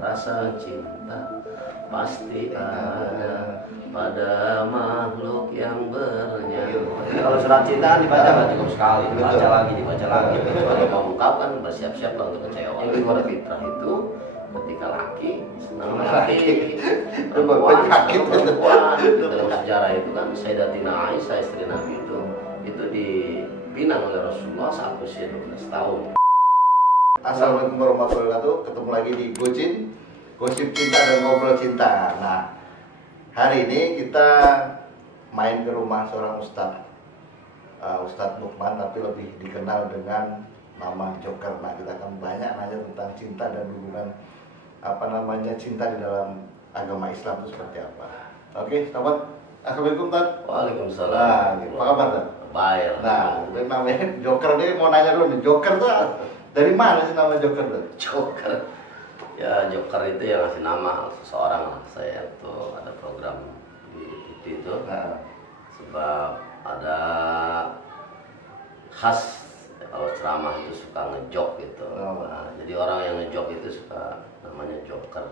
Rasa cinta pasti ada pada makhluk yang bernyawa. Kalau surat cinta kan dibaca nggak cukup sekali, dibaca lagi. Kecuali mau mengungkapkan, bersiap-siap lah untuk kecewa. Yang kedua fitrah itu ketika laki senang laki, perempuan. Dalam sejarah itu kan Sayyidatina Aisyah istri Nabi itu dipinang oleh Rasulullah saat usia 12 tahun. Assalamualaikum warahmatullahi wabarakatuh. Ketemu lagi di Gosip Cinta dan Ngobrol Cinta. Nah, hari ini kita main ke rumah seorang Ustadz Lukman, tapi lebih dikenal dengan nama Joker. Nah, kita akan banyak nanya tentang cinta dan hubungan cinta di dalam agama Islam itu seperti apa. Oke, selamat. Assalamualaikum, Tad. Waalaikumsalam. Nah, apa kabar, Tad? Baik. Nah, namanya Joker nih, mau nanya dulu nih, Joker tuh dari mana sih nama Joker tuh? Joker. Ya, Joker itu yang ngasih nama seseorang lah. Saya tuh ada program di TV itu. Nah. Sebab ada khas kalau ceramah itu suka ngejok gitu. Nah, jadi orang yang ngejok itu suka namanya Joker.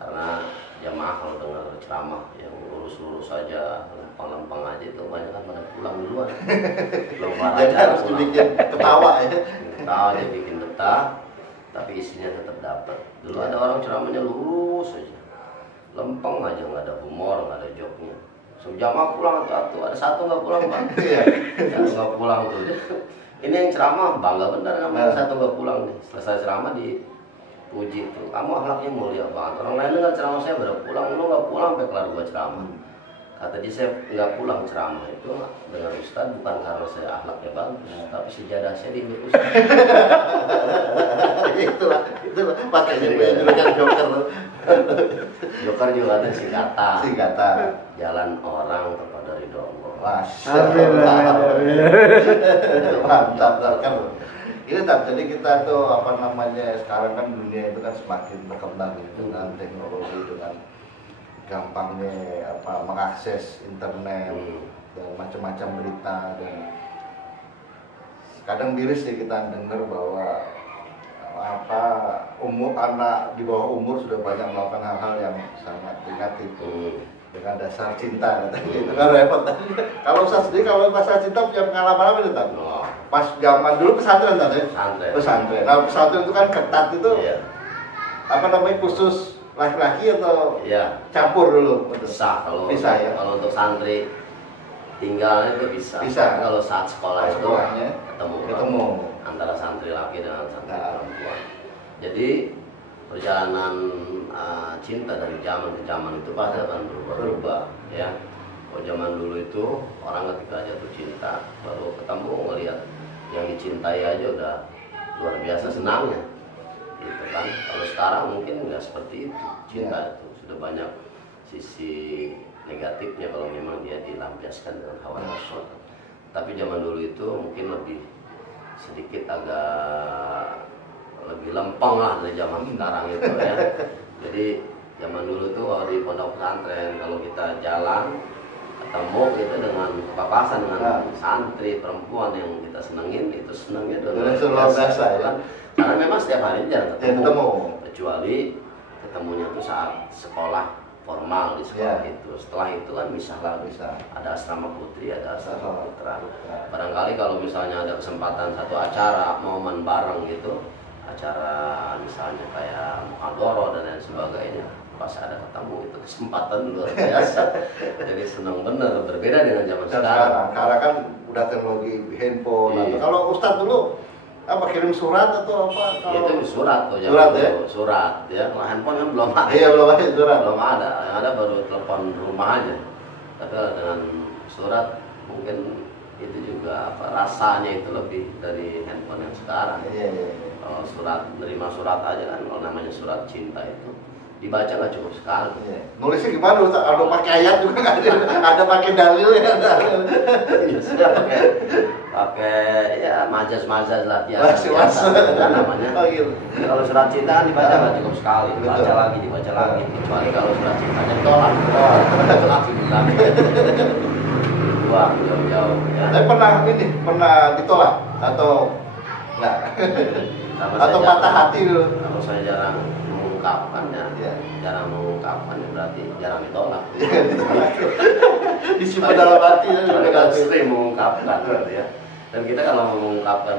Karena jamaah kalau dengar ceramah yang lurus-lurus saja, lempeng-lempeng aja itu banyak kan pada pulang duluan. Jadi harus dibikin ketawa ya. Ketawa dia bikin betah, tapi isinya tetap dapat. Dulu ada orang ceramahnya lurus aja, lempeng aja, nggak ada humor, nggak ada joknya. Jamaah pulang tuh ada satu nggak pulang, Pak. Satu nggak pulang tuh. Ini yang ceramah bangga benar namanya, satu nggak pulang nih. Selesai ceramah dipuji tuh, kamu akhlaknya mulia banget. Orang lain dengar ceramah saya pada pulang, lu nggak pulang sampai kelar gua ceramah. Kata dia, saya nggak pulang ceramah itu dengan Ustadz bukan karena saya akhlaknya bagus, tapi sejadah saya diinjak Ustadz. itulah makanya julukan Joker. Joker juga ada singkatan jalan orang kepada ridho Allah. Mantap kan. Ini jadi kita tuh sekarang kan dunia itu kan semakin berkembang dengan teknologi, dengan gampangnya mengakses internet dan macam-macam berita, dan kadang miris sih kita dengar bahwa anak di bawah umur sudah banyak melakukan hal-hal yang sangat negatif dengan dasar cinta katanya. Itu kan repot. Kalau Ustaz sendiri kalau masalah cinta punya pengalaman apa itu, Tad? Pas zaman dulu pesantren tadi. Pesantren. Nah, pesantren itu kan ketat itu. Iya. Khusus laki-laki atau campur dulu? Bisa ya. Kalau untuk santri tinggalnya itu bisa. Kalau saat sekolah itu ketemu antara santri laki dengan santri perempuan. Jadi perjalanan cinta dari zaman ke zaman itu pasti akan berubah ya. Kalau zaman dulu itu orang ketika jatuh cinta baru ketemu ngelihat yang dicintai aja udah luar biasa senangnya gitu kan. Kalau sekarang mungkin nggak seperti itu. Cinta itu sudah banyak sisi negatifnya kalau memang dia dilampiaskan dengan hawa nafsu. Tapi zaman dulu itu mungkin lebih sedikit agak lebih lempeng lah dari zaman sekarang itu ya. Jadi zaman dulu tuh kalau di pondok pesantren kalau kita jalan ketemu gitu dengan kepapasan dengan santri perempuan yang kita senengin, itu senangnya udah luar biasa ya. Karena memang setiap hari jarang ketemu. Kecuali ketemunya tuh saat sekolah formal di sekolah itu. Setelah itu kan misalnya ada asrama putri, ada asrama putra. Barangkali kalau misalnya ada kesempatan satu acara momen bareng gitu, acara misalnya kayak muhadharah dan lain sebagainya, pas ada ketemu itu kesempatan luar biasa. Jadi senang bener, berbeda dengan zaman sekarang. Karena kan udah teknologi handphone. Kalau Ustadz dulu kirim surat atau apa? Itu surat tuh, surat ya. Kalau handphone kan belum ada. Iya, belum ada surat. Belum ada. Yang ada baru telepon rumah aja. Tapi dengan surat mungkin itu juga rasanya itu lebih dari handphone yang sekarang. Iya. Kalau nerima surat aja kan, kalau namanya surat cinta itu dibaca nggak cukup sekali. Iya. Nulisnya gimana Ustaz? Ada pakai ayat juga nggak ada pakai dalil ya? pakai ya majaz lah biasa namanya. Kalau surat cinta kan dibaca nggak cukup sekali, dibaca lagi. Kecuali kalau surat cintanya ditolak dibilang buang jauh-jauh. Ya. Tapi pernah ditolak atau enggak? Atau patah hati dulu? Kalau saya jarang mengungkapkannya, jarang mengungkapkannya berarti jarang ditolak. Disimpan dalam hati ya. Tapi kalau sering mengungkapkan berarti ya. Dan kita kalau mengungkapkan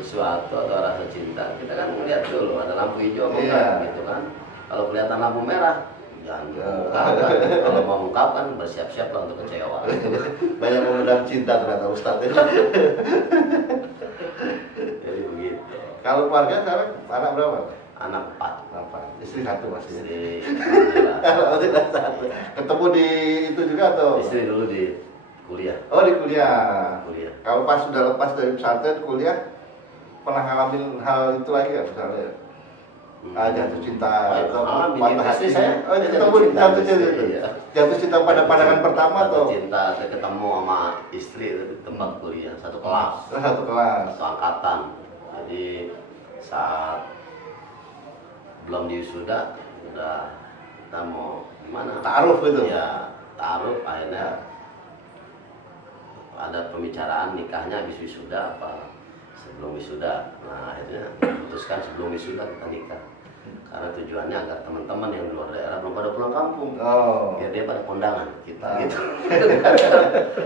sesuatu atau rasa cinta, kita kan melihat dulu ada lampu hijau gitu kan. Kalau kelihatan lampu merah, jangan mengungkapkan. Kalau mau mengungkapkan, bersiap-siaplah untuk kecewa. Banyak memendam cinta ternyata Ustadz. Jadi begitu. Kalau keluarga sekarang anak berapa? Anak 4. Istri 1 masih. Istri satu. Ketemu di itu juga atau? Istri dulu di kuliah. Oh di kuliah. Kalau pas sudah lepas dari pesantren kuliah, pernah ngalamin hal itu lagi nggak misalnya? Jatuh cinta atau patah hati saya? Oh jatuh cinta pada pandangan pertama atau? Cinta saya ketemu sama istri di tempat kuliah, satu kelas. Satu angkatan. Jadi saat belum diwisuda udah kita mau gimana? Ta'aruf gitu? Ya, ta'aruf akhirnya ada pembicaraan nikahnya habis wisuda apa sebelum wisuda. Nah akhirnya memutuskan sebelum wisuda kita nikah. Karena tujuannya agar teman-teman yang di luar daerah belum pada pulang kampung, biar dia pada kondangan kita gitu.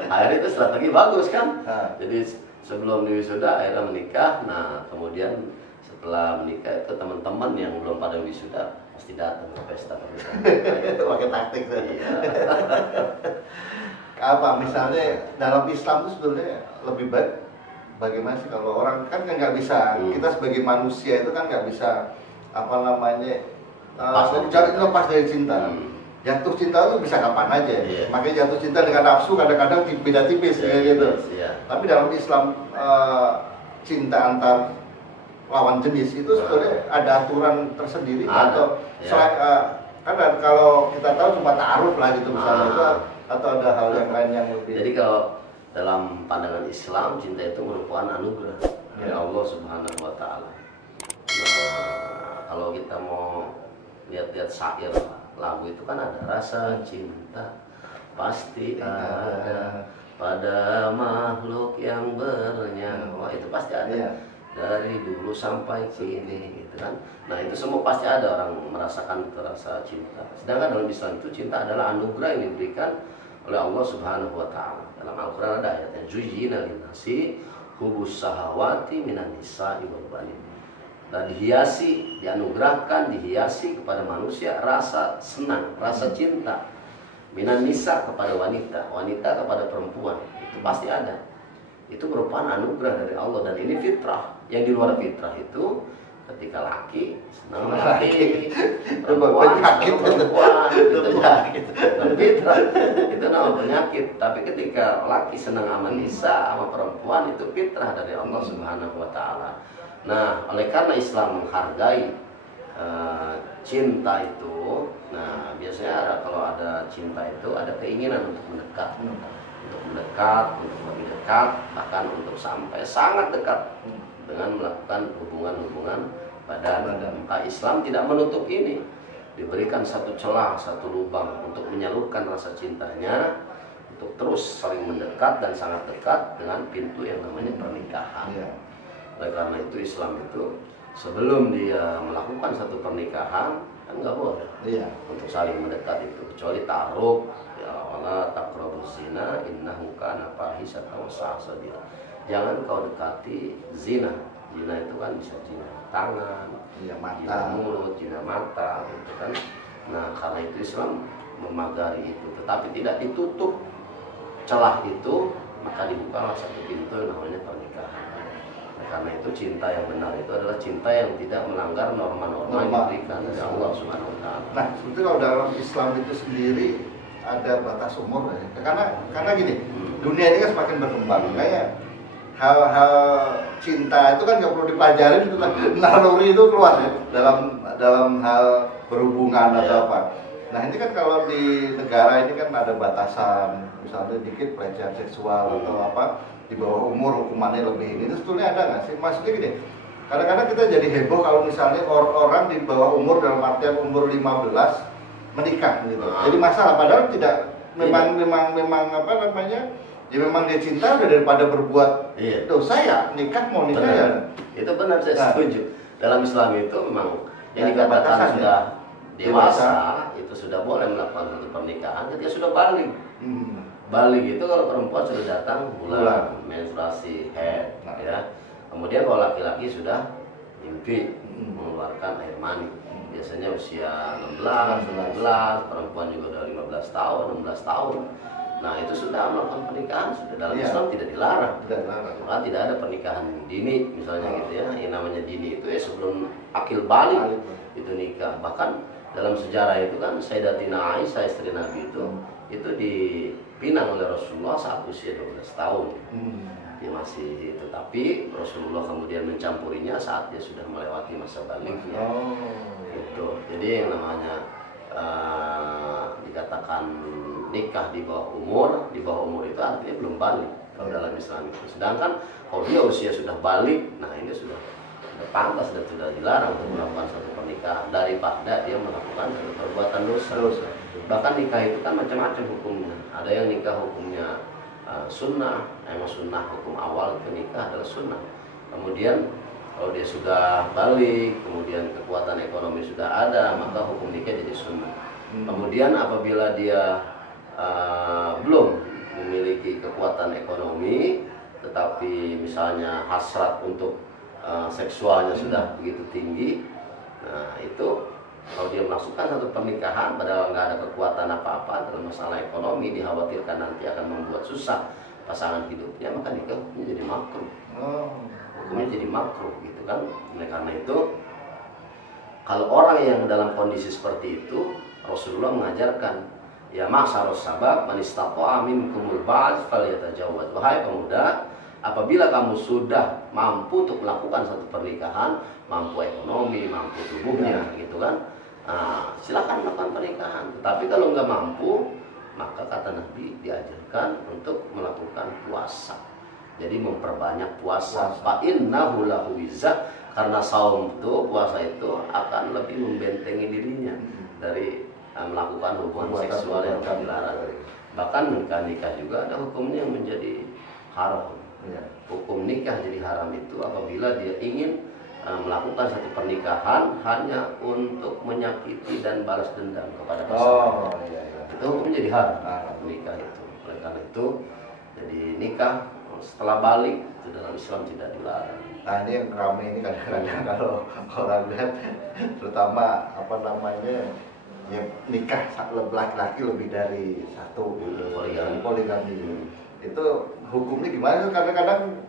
Akhirnya itu strategi bagus kan. Jadi sebelum wisuda akhirnya menikah. Nah kemudian setelah menikah itu teman-teman yang belum pada wisuda pasti datang ke pesta. Pakai taktik tuh. Apa misalnya dalam Islam itu sebenarnya lebih baik bagaimana sih kalau orang kan nggak bisa, kita sebagai manusia itu kan nggak bisa apa namanya lepas dari cinta. Jatuh cinta itu bisa kapan aja. Makanya jatuh cinta dengan nafsu kadang-kadang beda tipis gitu. Tapi dalam Islam cinta antar lawan jenis itu sebenarnya ada aturan tersendiri atau kan kalau kita tahu cuma ta'aruf lah gitu misalnya itu, atau ada hal yang lain yang lebih. Jadi kalau dalam pandangan Islam cinta itu merupakan anugerah dari Allah Subhanahu wa taala. Kalau kita mau lihat-lihat syair lagu itu kan ada rasa cinta pasti ada pada makhluk yang bernyawa, itu pasti ada dari dulu sampai kini gitu kan. Nah itu semua pasti ada orang merasakan rasa cinta. Sedangkan dalam Islam itu cinta adalah anugerah yang diberikan oleh Allah Subhanahu wa taala. Dalam Al-Qur'an ada ayatnya zuyyina lin-nasi hubus sahawati minan nisa'i wal banin. Dan dihiasi, dianugerahkan, dihiasi kepada manusia rasa senang, rasa cinta minan nisa kepada wanita, wanita kepada perempuan. Itu pasti ada. Itu merupakan anugerah dari Allah dan ini fitrah. Yang di luar fitrah itu ketika laki senang laki, perempuan itu penyakit. Fitrah itu nama penyakit. Tapi ketika laki senang sama nisa, sama perempuan itu fitrah dari Allah Subhanahu wa taala. Nah, oleh karena Islam menghargai cinta itu, nah biasanya kalau ada cinta itu ada keinginan untuk mendekat, untuk lebih dekat, bahkan untuk sampai sangat dekat dengan melakukan hubungan-hubungan badan. Maka Islam tidak menutup ini, diberikan satu celah, satu lubang untuk menyalurkan rasa cintanya, untuk terus saling mendekat dan sangat dekat dengan pintu yang namanya pernikahan. Oleh karena itu Islam itu sebelum dia melakukan satu pernikahan kan nggak boleh untuk saling mendekat itu, kecuali ta'aruf, ya wala taqrabuz zina innahu kana fahisatan wa sa'a sabila. Jangan kau dekati zina. Zina itu kan bisa zina tangan, zina mulut, zina mata gitu kan. Nah karena itu Islam memagari itu, tetapi tidak ditutup celah itu, maka dibukalah satu pintu yang namanya pernikahan. Karena itu cinta yang benar itu adalah cinta yang tidak melanggar norma-norma yang diberikan dari Allah Subhanahu wa taala. Nah, sebetulnya kalau dalam Islam itu sendiri ada batas umur ya. Karena gini, dunia ini kan semakin berkembang. Kayak hal-hal cinta itu kan nggak perlu dipelajarin, itu kan naluri itu keluar ya dalam hal berhubungan atau apa. Nah, ini kan kalau di negara ini kan ada batasan, misalnya dikit pelecehan seksual atau apa, di bawah umur hukumannya lebih ini. Itu sebetulnya ada nggak sih? Maksudnya gini, kadang-kadang kita jadi heboh kalau misalnya orang di bawah umur, dalam artian umur 15 menikah gitu. Jadi masalah, padahal tidak, memang apa namanya, ya memang dia cinta udah daripada berbuat dosa ya nikah, mau nikah ya. Itu benar, saya setuju. Dalam Islam itu memang Jadi katakan sudah dewasa, itu sudah boleh melakukan satu pernikahan ketika sudah balik. Balik itu kalau perempuan sudah datang bulan menstruasi head, ya. Kemudian kalau laki-laki sudah mimpi mengeluarkan air mani. Biasanya usia 16, 19, perempuan juga udah 15 tahun, 16 tahun. Nah, itu sudah melakukan pernikahan, sudah dalam Islam tidak dilarang. Maka tidak ada pernikahan dini misalnya gitu ya. Yang namanya dini itu ya sebelum akil balik itu nikah. Bahkan dalam sejarah itu kan Sayyidatina Aisyah istri Nabi itu dipinang oleh Rasulullah saat usia 12 tahun. Dia masih itu, tapi Rasulullah kemudian mencampurinya saat dia sudah melewati masa baliknya. Gitu. Jadi yang namanya dikatakan nikah di bawah umur itu artinya belum balik kalau dalam Islam itu. Sedangkan kalau dia usia sudah balik, nah ini sudah pantas dan sudah dilarang untuk melakukan suatu pernikahan daripada dia melakukan suatu perbuatan dosa. Bahkan nikah itu kan macam-macam hukumnya. Ada yang nikah hukumnya sunnah, emang sunnah hukum awal itu nikah adalah sunnah. Kemudian kalau dia sudah balik, kemudian kekuatan ekonomi sudah ada, maka hukum nikah jadi sunnah. Kemudian apabila dia belum memiliki kekuatan ekonomi, tetapi misalnya hasrat untuk seksualnya sudah begitu tinggi, nah itu kalau dia melakukan satu pernikahan padahal nggak ada kekuatan apa-apa dalam masalah ekonomi, dikhawatirkan nanti akan membuat susah pasangan hidupnya, maka nikah hukumnya jadi makruh. Hukumnya jadi makruh gitu kan. Nah, karena itu kalau orang yang dalam kondisi seperti itu, Rasulullah mengajarkan, ya ma'syarus sabab man istata'a minkumul ba'd falyatajawwaz. Wahai pemuda, apabila kamu sudah mampu untuk melakukan satu pernikahan, mampu ekonomi, mampu tubuhnya gitu kan, nah, silakan melakukan pernikahan. Tetapi kalau nggak mampu, maka kata Nabi diajarkan untuk melakukan puasa. Jadi memperbanyak puasa. Fa innahu lahu wizah, karena saum itu, puasa itu akan lebih membentengi dirinya dari melakukan hubungan seksual yang dilarang. Bahkan nikah juga ada hukumnya yang menjadi haram. Hukum nikah jadi haram itu apabila dia ingin melakukan satu pernikahan hanya untuk menyakiti dan balas dendam kepada pasangan. Itu hukum jadi haram nikah itu. Oleh karena itu jadi nikah setelah balik itu dalam Islam tidak dilarang. Nah, ini yang ramai ini kadang-kadang kalau orang lihat, terutama apa namanya, ya nikah laki-laki lebih dari satu, poligami. Itu hukumnya gimana? Kadang-kadang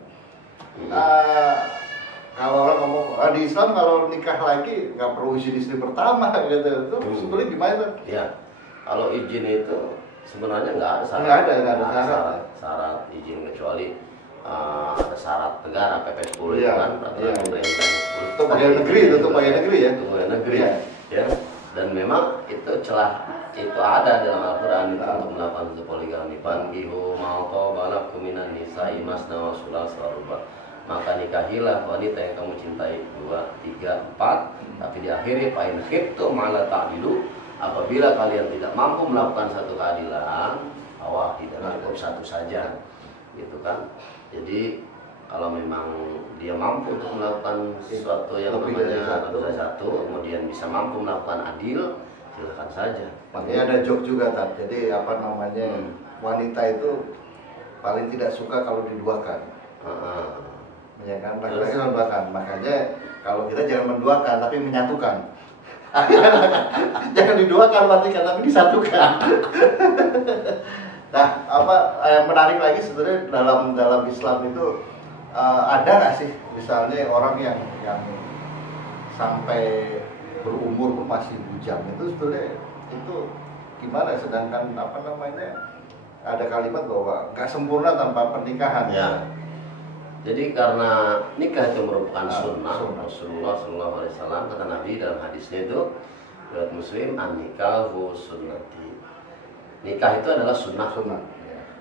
kalau orang ngomong di Islam kalau nikah lagi nggak perlu izin istri pertama gitu, itu sebenarnya gimana? Ya, kalau izin itu sebenarnya nggak ada syarat. Nggak ada syarat izin kecuali ada syarat negara PP 10 itu kan peraturan pemerintah. Itu pegawai negeri ya. Itu pegawai negeri ya. Dan memang itu celah itu ada dalam Al-Quran itu untuk melakukan satu poligami. Fankihu ma'to balak kuminan nisa'i masna wa sulasa wa ruba. Maka nikahilah wanita yang kamu cintai 2, 3, 4. Tapi diakhiri fa in khiftum 'ala ta'dilu, apabila kalian tidak mampu melakukan satu keadilan, tidak cukup satu saja. Gitu kan. Jadi kalau memang dia mampu untuk melakukan sesuatu yang namanya lebih dari satu, kemudian bisa mampu melakukan adil, silakan saja. Makanya ada joke juga kan. Jadi apa namanya, wanita itu paling tidak suka kalau diduakan. Ya kan, laki-laki menduakan. Makanya kalau kita jangan menduakan tapi menyatukan. Jangan diduakan matikan tapi disatukan. Nah, apa yang menarik lagi sebenarnya dalam Islam itu ada nggak sih misalnya orang yang sampai berumur masih bujang itu sebenarnya itu gimana? Sedangkan apa namanya, ada kalimat bahwa nggak sempurna tanpa pernikahan. Ya. Jadi karena nikah itu merupakan sunnah Rasulullah SAW, kata Nabi dalam hadisnya itu riwayat Muslim, an-nikahu sunnati. Nikah itu adalah sunnah.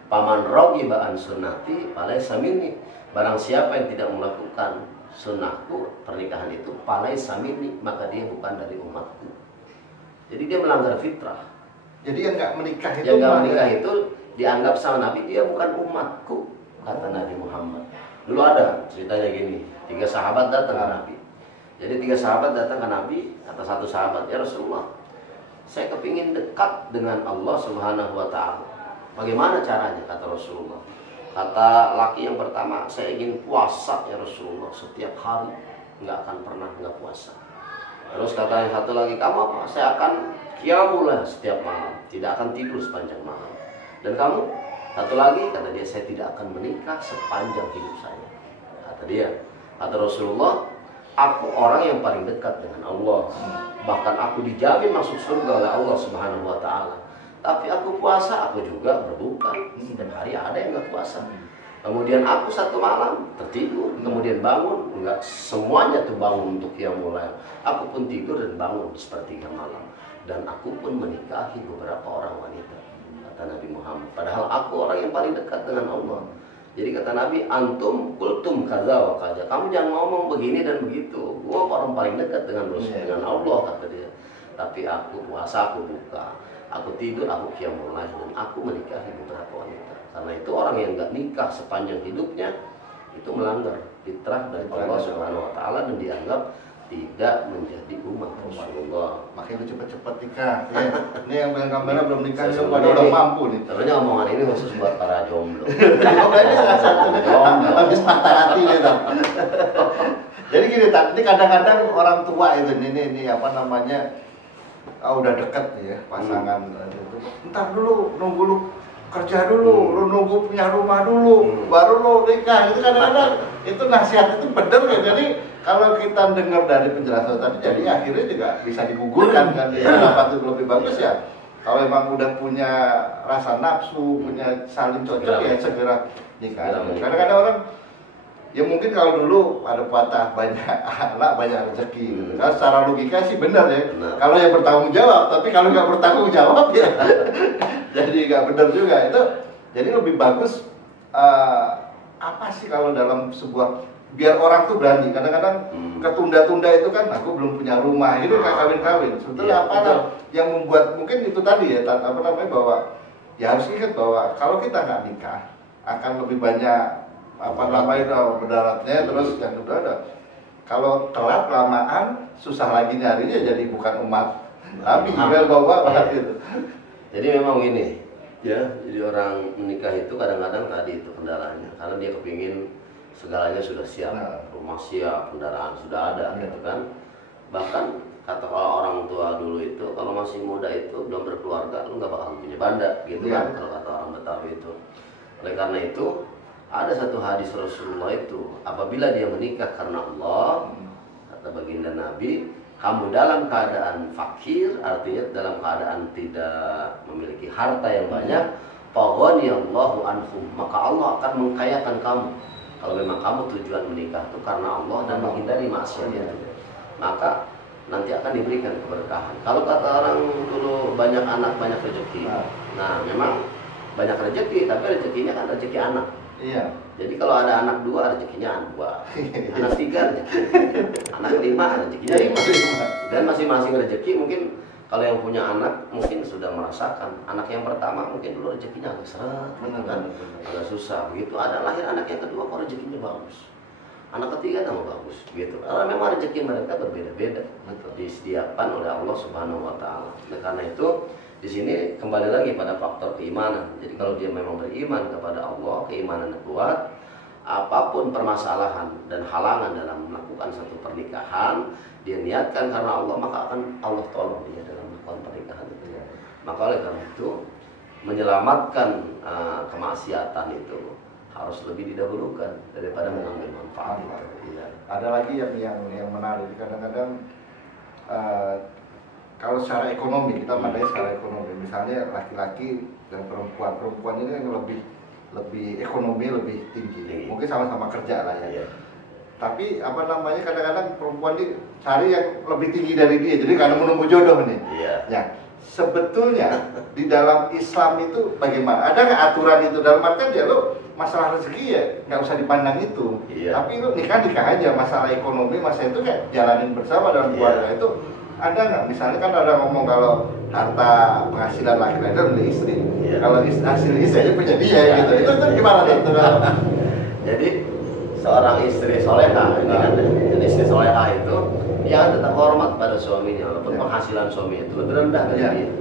Paman raghiba an sunnati falaysa minni. Barang siapa yang tidak melakukan sunnahku, pernikahan itu falaysa minni, maka dia bukan dari umatku. Jadi dia melanggar fitrah. Jadi yang nggak menikah itu, itu dianggap sama Nabi dia bukan umatku, kata Nabi Muhammad. Dulu ada ceritanya gini, 3 sahabat datang ke Nabi. Jadi 3 sahabat datang ke Nabi, kata satu sahabat, ya Rasulullah, saya kepingin dekat dengan Allah Subhanahu wa Ta'ala. Bagaimana caranya? Kata Rasulullah. Kata laki yang pertama, saya ingin puasa ya Rasulullah, setiap hari, nggak akan pernah nggak puasa. Terus kata yang satu lagi, kamu apa? Saya akan qiyamul lail setiap malam, tidak akan tidur sepanjang malam. Dan kamu? Satu lagi, kata dia, saya tidak akan menikah sepanjang hidup saya. Kata dia, kata Rasulullah, aku orang yang paling dekat dengan Allah. Bahkan aku dijamin masuk surga oleh Allah Subhanahu wa Ta'ala. Tapi aku puasa, aku juga berbuka. Setiap hari ada yang nggak puasa. Kemudian aku satu malam tertidur, kemudian bangun. Enggak semuanya tuh bangun untuk qiyamul lail. Aku pun tidur dan bangun sepertiga malam. Dan aku pun menikahi beberapa orang wanita, kata Nabi Muhammad. Padahal aku orang yang paling dekat dengan Allah. Jadi kata Nabi, antum kultum kaza wa kaza. Kamu jangan ngomong begini dan begitu. Gua orang paling dekat dengan Rasul, dengan Allah, kata dia. Tapi aku puasa, aku buka, aku tidur, aku qiyamul lail, dan aku menikahi beberapa wanita. Karena itu orang yang nggak nikah sepanjang hidupnya itu melanggar fitrah dari Allah Subhanahu wa Ta'ala dan dianggap tidak menjadi umat Rasulullah. Makanya cepet-cepet nikah. Ya. Ini yang pegang kamera belum nikah, belum pada udah mampu nih. Sebenarnya omongan ini khusus buat para jomblo. Ini salah satu habis patah hati gitu. Jadi gini, ini kadang-kadang orang tua itu ini apa namanya, udah deket ya pasangan itu. Ntar dulu, nunggu lu kerja dulu, lu nunggu punya rumah dulu, baru lu nikah. Itu kadang-kadang itu nasihat itu bener ya. Jadi kalau kita dengar dari penjelasan tadi, jadi akhirnya juga bisa digugurkan kan. Kenapa itu lebih bagus ya? Kalau emang udah punya rasa nafsu, punya saling cocok ya segera nikah. Kadang-kadang orang ya mungkin kalau dulu ada patah banyak anak banyak rezeki. Kan secara logika sih benar ya. Kalau yang bertanggung jawab, tapi kalau nggak bertanggung jawab ya jadi nggak benar juga. Itu jadi lebih bagus apa sih kalau dalam sebuah, biar orang tuh berani. Kadang-kadang ketunda-tunda itu kan, aku belum punya rumah, itu kayak kawin-kawin. Sebetulnya apa yang membuat, mungkin itu tadi ya, apa namanya, bahwa ya harus ingat bahwa kalau kita nggak nikah akan lebih banyak apa namanya berdaratnya. Terus yang kedua ada, kalau telat lamaan susah lagi nyarinya, jadi bukan umat Nabi bawa gitu. Jadi memang gini ya, jadi orang menikah itu kadang-kadang tadi itu kendalanya, karena dia kepingin segalanya sudah siap, rumah siap, kendaraan sudah ada, gitu kan. Bahkan kata orang tua dulu itu, kalau masih muda itu belum berkeluarga, lu nggak bakal punya banda, gitu kan, kalau kata orang Betawi itu. Oleh karena itu, ada satu hadis Rasulullah itu, apabila dia menikah karena Allah, kata baginda Nabi, kamu dalam keadaan fakir, artinya dalam keadaan tidak memiliki harta yang banyak, faghaniyallahu anhum, maka Allah akan mengkayakan kamu. Kalau memang kamu tujuan menikah itu karena Allah dan menghindari maksiat itu, maka nanti akan diberikan keberkahan. Kalau kata orang dulu banyak anak banyak rezeki, nah memang banyak rezeki, tapi rezekinya kan rezeki anak. Iya. Jadi kalau ada anak 2 rezekinya 2, anak 3 anak 5 rezekinya 5. Dan masing-masing rezeki mungkin kalau yang punya anak mungkin sudah merasakan. Anak yang pertama mungkin dulu rezekinya agak seret, agak susah. Begitu ada lahir anak yang kedua kok rezekinya bagus. Anak ketiga tambah bagus, gitu. Karena memang rezeki mereka berbeda-beda, disediakan oleh Allah Subhanahu wa Ta'ala. Nah, karena itu di sini kembali lagi pada faktor keimanan. Jadi kalau dia memang beriman kepada Allah, keimanannya kuat, apapun permasalahan dan halangan dalam melakukan satu pernikahan, dia niatkan karena Allah, maka akan Allah tolong dia dalam melakukan pernikahan itu. Maka oleh karena itu menyelamatkan kemaksiatan itu harus lebih didahulukan daripada mengambil manfaat itu. Ya. Ada lagi yang menarik, kadang-kadang kalau secara ekonomi, kita pandai secara ekonomi, misalnya laki-laki dan perempuan ini yang lebih ekonomi lebih tinggi, mungkin sama-sama kerja lah ya. Tapi apa namanya, kadang-kadang perempuan ini cari yang lebih tinggi dari dia, jadi karena menunggu jodoh nih. Ya, sebetulnya di dalam Islam itu bagaimana? Ada nggak aturan itu? Dalam artian ya lo masalah rezeki ya nggak usah dipandang itu, tapi lo nikah aja, masalah ekonomi, masalah itu kayak jalanin bersama dalam keluarga itu. Ada nggak? Misalnya kan ada ngomong kalau harta penghasilan laki-laki itu milik istri, kalau hasil istri punya dia gitu. Itu gimana tuh? Jadi seorang istri soleha ini kan, jadi istri soleha itu dia kan tetap hormat pada suaminya walaupun penghasilan suami itu lebih rendah dari dia.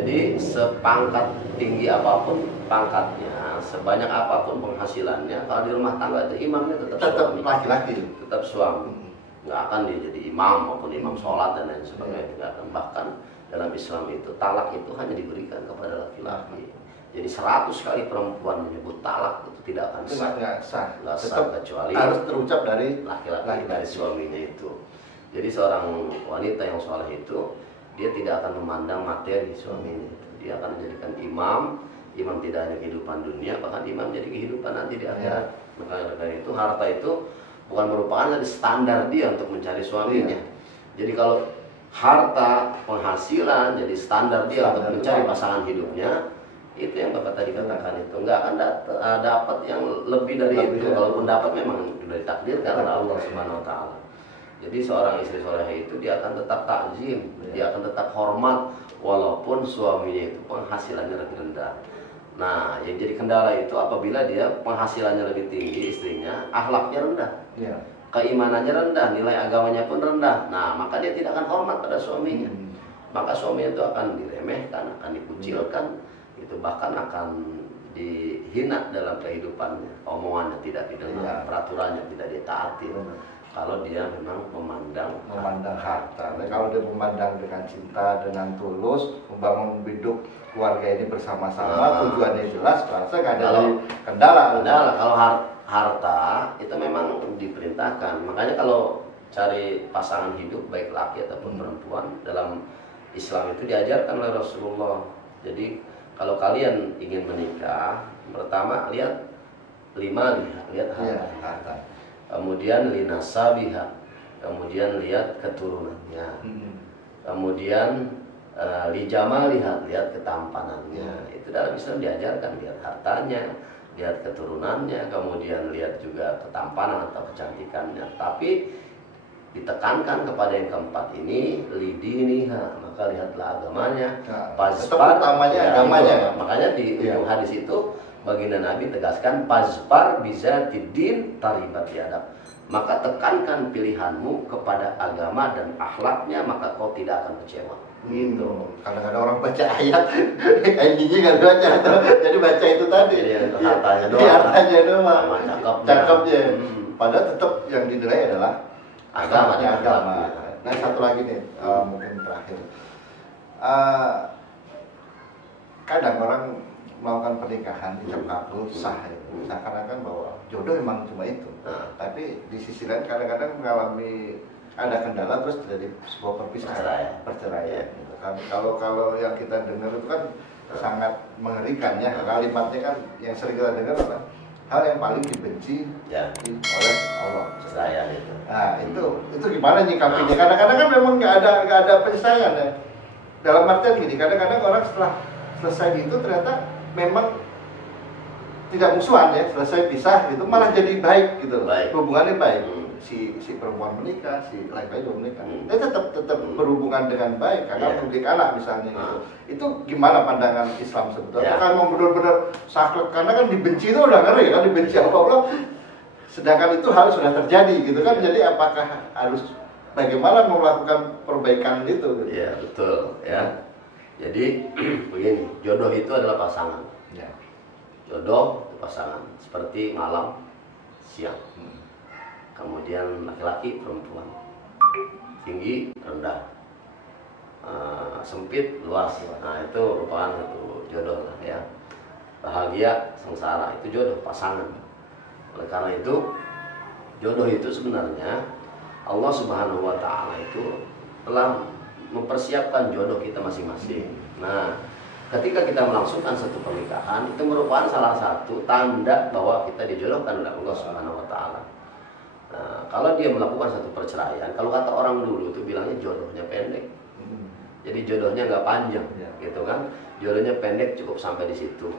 Jadi sepangkat tinggi apapun pangkatnya, sebanyak apapun penghasilannya, kalau di rumah tangga itu imamnya tetap suami, laki-laki, tetap suami. Nggak akan dia jadi imam maupun imam sholat dan lain sebagainya. Nggak akan. Bahkan dalam Islam itu talak itu hanya diberikan kepada laki-laki. Jadi 100 kali perempuan menyebut talak itu tidak akan sah. Nggak sah Kecuali harus terucap dari laki-laki, dari suaminya itu. Jadi seorang wanita yang soleh itu dia tidak akan memandang materi suaminya. Dia akan menjadikan imam tidak hanya kehidupan dunia, bahkan imam jadi kehidupan nanti di akhirat. Maka dari itu harta itu bukan merupakan dari standar dia untuk mencari suaminya. Jadi kalau harta penghasilan jadi standar dia untuk mencari pasangan hidupnya, itu yang Bapak tadi katakan itu nggak akan dapat yang lebih dari itu. Kalaupun dapat memang sudah ditakdirkan oleh Allah Subhanahu Wa Taala. Jadi seorang istri solehah itu dia akan tetap takzim, dia akan tetap hormat walaupun suaminya itu penghasilannya lebih rendah. Nah, yang jadi kendala itu apabila dia penghasilannya lebih tinggi, istrinya akhlaknya rendah, keimanannya rendah, nilai agamanya pun rendah. Nah, maka dia tidak akan hormat pada suaminya. Maka suaminya itu akan diremehkan, akan dikucilkan, itu bahkan akan dihina dalam kehidupannya. Omongannya tidak didengar, peraturannya tidak ditaati. Kalau dia memang memandang harta. Nah, kalau dia memandang dengan cinta, dengan tulus, membangun hidup keluarga ini bersama-sama, tujuannya jelas, rasa nggak ada kendala. Kalau harta itu memang diperintahkan. Makanya kalau cari pasangan hidup baik laki ataupun perempuan dalam Islam itu diajarkan oleh Rasulullah. Jadi kalau kalian ingin menikah, pertama lihat harta. Kemudian linasabiha, kemudian lihat keturunannya, kemudian lijamaliha, lihat ketampanannya. Itu dalam Islam diajarkan, lihat hartanya, lihat keturunannya, kemudian lihat juga ketampanan atau kecantikannya. Tapi ditekankan kepada yang keempat ini, lidiniha, maka lihatlah agamanya. Passpar utamanya agamanya. Makanya di ujung hadis itu baginda Nabi tegaskan passpar bisa tidin taribat yadab. Maka tekankan pilihanmu kepada agama dan akhlaknya, maka kau tidak akan kecewa. Gitu. Kadang-kadang orang baca ayat, endingnya nggak baca, jadi baca itu tadi. Jadi hartanya doang. Cakepnya. Padahal tetap yang dinilai adalah agama. Nah, satu lagi nih, mungkin terakhir. Kadang orang melakukan pernikahan dicap kabul sah itu, seakan-akan bahwa jodoh memang cuma itu. Tapi di sisi lain kadang-kadang mengalami ada kendala terus terjadi sebuah perceraian. Gitu kan. Kalau yang kita dengar itu kan sangat mengerikan ya, kalimatnya kan yang sering kita dengar adalah hal yang paling dibenci oleh Allah. Perceraian itu. Nah, itu gimana nyikapinya? Kadang-kadang kan memang nggak ada penyelesaian ya. Dalam artian gini, kadang-kadang orang setelah selesai itu ternyata memang tidak musuhan ya, selesai pisah gitu malah jadi baik gitu, hubungannya baik. Si perempuan menikah, si laki-laki juga menikah, dia tetap berhubungan dengan baik karena mendidik anak misalnya gitu. Itu gimana pandangan Islam sebetulnya? Kan mau benar-benar saklek, karena kan dibenci itu udah ngeri kan, dibenci Allah, sedangkan itu harus sudah terjadi gitu kan. Jadi apakah harus bagaimana melakukan perbaikan itu? Iya betul ya. Jadi begini, jodoh itu adalah pasangan. Jodoh itu pasangan, seperti malam, siang. Kemudian laki-laki, perempuan, tinggi, rendah, sempit, luas. Nah itu merupakan satu jodoh lah ya. Bahagia, sengsara, itu jodoh pasangan. Oleh karena itu, jodoh itu sebenarnya Allah Subhanahu Wa Taala itu telah mempersiapkan jodoh kita masing-masing. Nah, ketika kita melangsungkan satu pernikahan, itu merupakan salah satu tanda bahwa kita dijodohkan oleh Allah Subhanahu Wa Taala. Nah, kalau dia melakukan satu perceraian, kalau kata orang dulu itu bilangnya jodohnya pendek. Jadi jodohnya nggak panjang, gitu kan? Jodohnya pendek, cukup sampai di situ.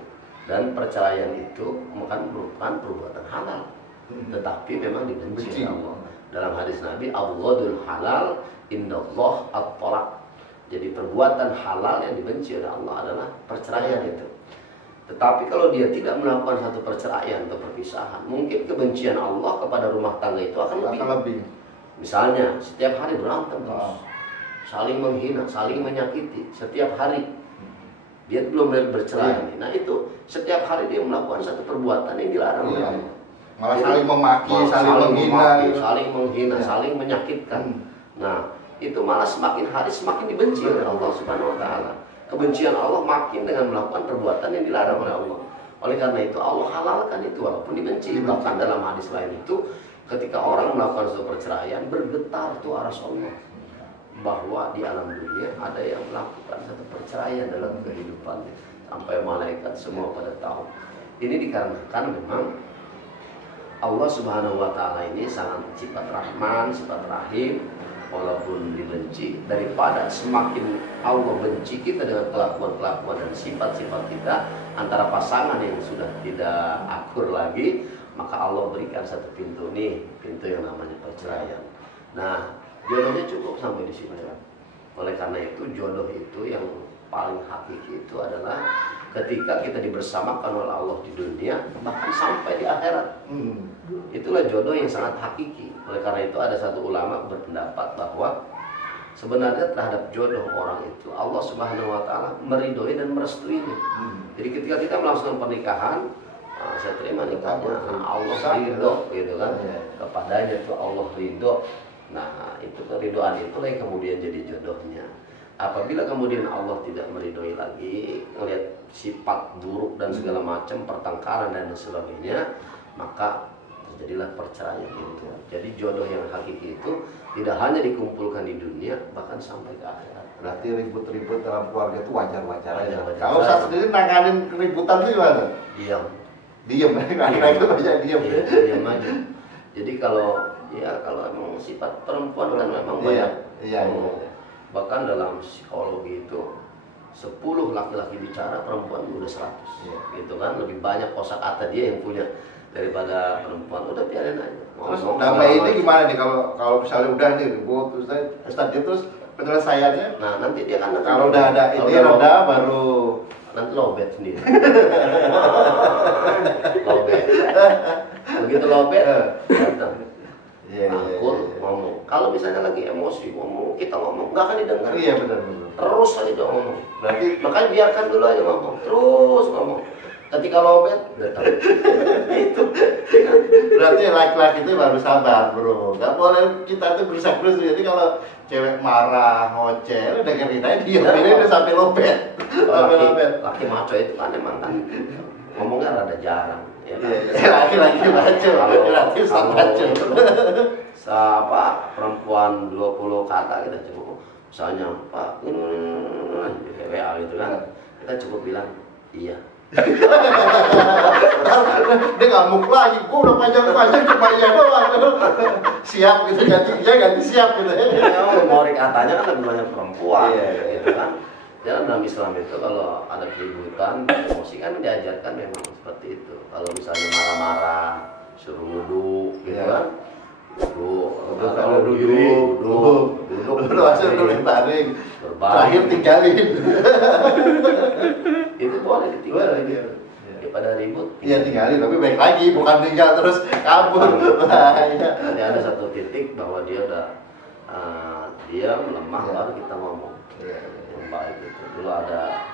Dan perceraian itu merupakan perbuatan halal, tetapi memang dibenci oleh Allah. Dalam hadis Nabi, abghadul halal indallah at-talaq. Jadi perbuatan halal yang dibenci oleh Allah adalah perceraian itu. Tetapi kalau dia tidak melakukan satu perceraian atau perpisahan, mungkin kebencian Allah kepada rumah tangga itu akan lebih. Misalnya setiap hari berantem terus, saling menghina, saling menyakiti setiap hari. Dia belum bercerai. Nah itu setiap hari dia melakukan satu perbuatan yang dilarang. Malah saling memaki, saling menghina, saling menyakitkan. Nah itu malah semakin hari semakin dibenci oleh Allah Subhanahu Wa Taala. Kebencian Allah makin dengan melakukan perbuatan yang dilarang oleh Allah. Oleh karena itu Allah halalkan itu walaupun dibenci. Bahkan dalam hadis lain itu, ketika orang melakukan suatu perceraian, bergetar tuh aras Allah bahwa di alam dunia ada yang melakukan satu perceraian dalam kehidupannya, sampai malaikat semua pada tahu. Ini dikarenakan memang Allah Subhanahu Wa Taala ini sangat sifat Rahman, sifat Rahim. Walaupun dibenci, daripada semakin Allah benci kita dengan kelakuan-kelakuan dan sifat-sifat kita antara pasangan yang sudah tidak akur lagi, maka Allah berikan satu pintu nih, pintu yang namanya perceraian. Nah, jodohnya cukup sampai di sini. Oleh karena itu, jodoh itu yang paling hakiki itu adalah ketika kita dibersamakan oleh Allah di dunia, bahkan sampai di akhirat. Itulah jodoh yang sangat hakiki. Oleh karena itu ada satu ulama berpendapat bahwa sebenarnya terhadap jodoh orang itu Allah Subhanahu Wa Taala meridhoi dan merestuinya. Jadi ketika kita melangsungkan pernikahan, saya terima nikahnya, Allah ridho, gitu kan? Kepadanya itu Allah ridho. Nah itu keridhoan itulah yang kemudian jadi jodohnya. Apabila kemudian Allah tidak meridhoi lagi, melihat sifat buruk dan segala macam pertengkaran dan sebagainya, maka terjadilah perceraian itu. Jadi jodoh yang hakiki itu tidak hanya dikumpulkan di dunia, bahkan sampai ke akhirat. Berarti ribut-ribut dalam keluarga itu wajar-wajar aja. Kalau saya sendiri nanganin keributan itu gimana? Diam. Akhirnya itu aja diam. Diam aja. Jadi kalau emang sifat perempuan kan memang banyak. Iya. Bahkan dalam psikologi itu 10 laki-laki bicara, perempuan udah 100. Gitu kan, lebih banyak kosakata dia yang punya daripada perempuan. Udah biarin aja. Terus damai ini gimana nih kalau misalnya udah nih ribut terus penyelesaiannya? Nah, nanti dia kan kalau udah ada ini reda baru nanti lobet sendiri. Lobet. Begitu lobet datang. Angkut ngomong. Kalau misalnya lagi emosi ngomong, kita ngomong nggak akan didengar. Iya benar. Terus aja ngomong. Berarti makanya biarkan dulu aja ngomong. Terus ngomong. Ketika lobet datang. Itu. Berarti laki-laki itu harus sabar, bro. Gak boleh kita tuh berusaha. Jadi kalau cewek marah, ngoceh, udah dengerin aja dia. Ini udah sampai lobet. Laki maco itu kan emang kan ngomongnya rada jarang. Ya kan? Laki-laki maco. Berarti maco. Siapa perempuan 20 kata kita cukup. Misalnya Pak, WA gitu kan. Kita cukup bilang iya. Dia ngamuk lagi, gua udah panjang cuma iya doang. Siap gitu, ganti siap gitu. Memori katanya kan lebih banyak perempuan, gitu kan. Dalam Islam itu kalau ada keributan, emosi kan diajarkan memang seperti itu. Kalau misalnya marah-marah, suruh wudhu, gitu kan. Duduk, hasil baring, terakhir tinggalin. Itu boleh ditinggalin. Daripada ribut. Iya tinggalin, tapi baik lagi, bukan tinggal terus kabur. Nanti ada satu titik bahwa dia udah diam, lemah, baru kita ngomong. Yang baik itu. Dulu ada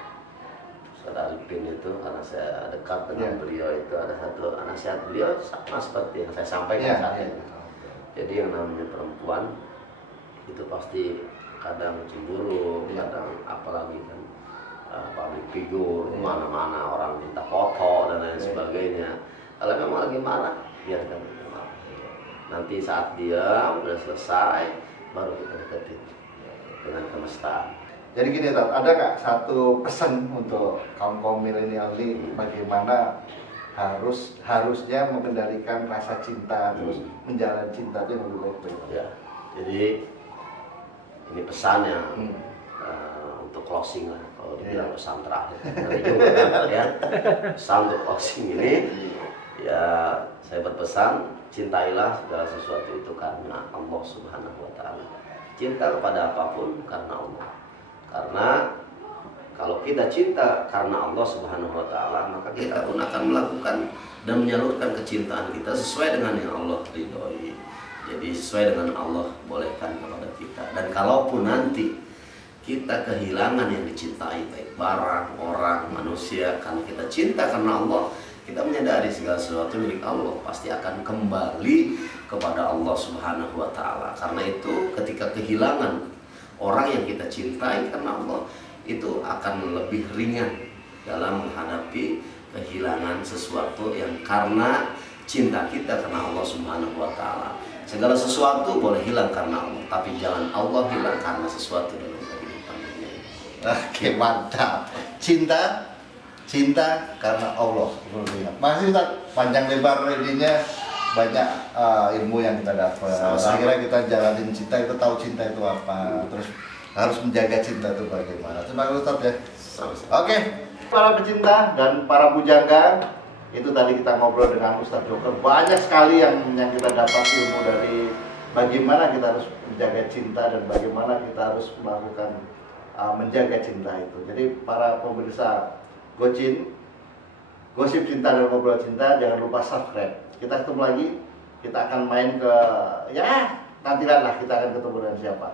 Saudara Arifin itu, karena saya dekat dengan beliau itu, ada satu nasihat beliau sama seperti yang saya sampaikan saat ini. Jadi yang namanya perempuan itu pasti kadang cemburu, kadang apalagi kan public figure, mana-mana orang minta foto dan lain sebagainya. Kalau memang lagi marah, biarkan dia marah. Nanti saat dia udah selesai, baru kita deketin dengan kemestaan. Jadi gini, Tat, ada nggak satu pesan untuk kaum milenial ini bagaimana harusnya mengendalikan rasa cinta, terus menjalani cinta itu yang lebih baik? Ya, jadi ini pesannya untuk closing lah, kalau dibilang pesan terakhir. Ya, pesan untuk closing ini, ya saya berpesan, cintailah segala sesuatu itu karena Allah Subhanahu Wa Taala. Cinta kepada apapun karena Allah. Karena Kalau kita cinta karena Allah Subhanahu wa taala, maka kita pun akan melakukan dan menyalurkan kecintaan kita sesuai dengan yang Allah ridhoi. Jadi sesuai dengan Allah bolehkan kepada kita. Dan kalaupun nanti kita kehilangan yang dicintai, baik barang, orang, manusia, karena kita cinta karena Allah, kita menyadari segala sesuatu milik Allah pasti akan kembali kepada Allah Subhanahu wa taala. Karena itu ketika kehilangan orang yang kita cintai karena Allah, itu akan lebih ringan dalam menghadapi kehilangan sesuatu yang karena cinta kita karena Allah Subhanahu wa taala. Segala sesuatu boleh hilang karena Allah, tapi jangan Allah hilang karena sesuatu dalam kehidupan dunia. Oke, mantap. Cinta karena Allah. Masih Ustaz, panjang lebar ininya banyak ilmu yang kita dapat. Akhirnya kita jalanin cinta, kita tahu cinta itu apa. Terus harus menjaga cinta itu bagaimana. Terima kasih Ustaz ya. Oke, para pecinta dan para pujangga, itu tadi kita ngobrol dengan Ustaz Joker. Banyak sekali yang kita dapat ilmu dari bagaimana kita harus menjaga cinta dan bagaimana kita harus melakukan menjaga cinta itu. Jadi para pemirsa Gocin, Gosip Cinta dan Ngobrol Cinta, jangan lupa subscribe. Kita ketemu lagi, kita akan main ke, ya nantilah kita akan ketemu dengan siapa.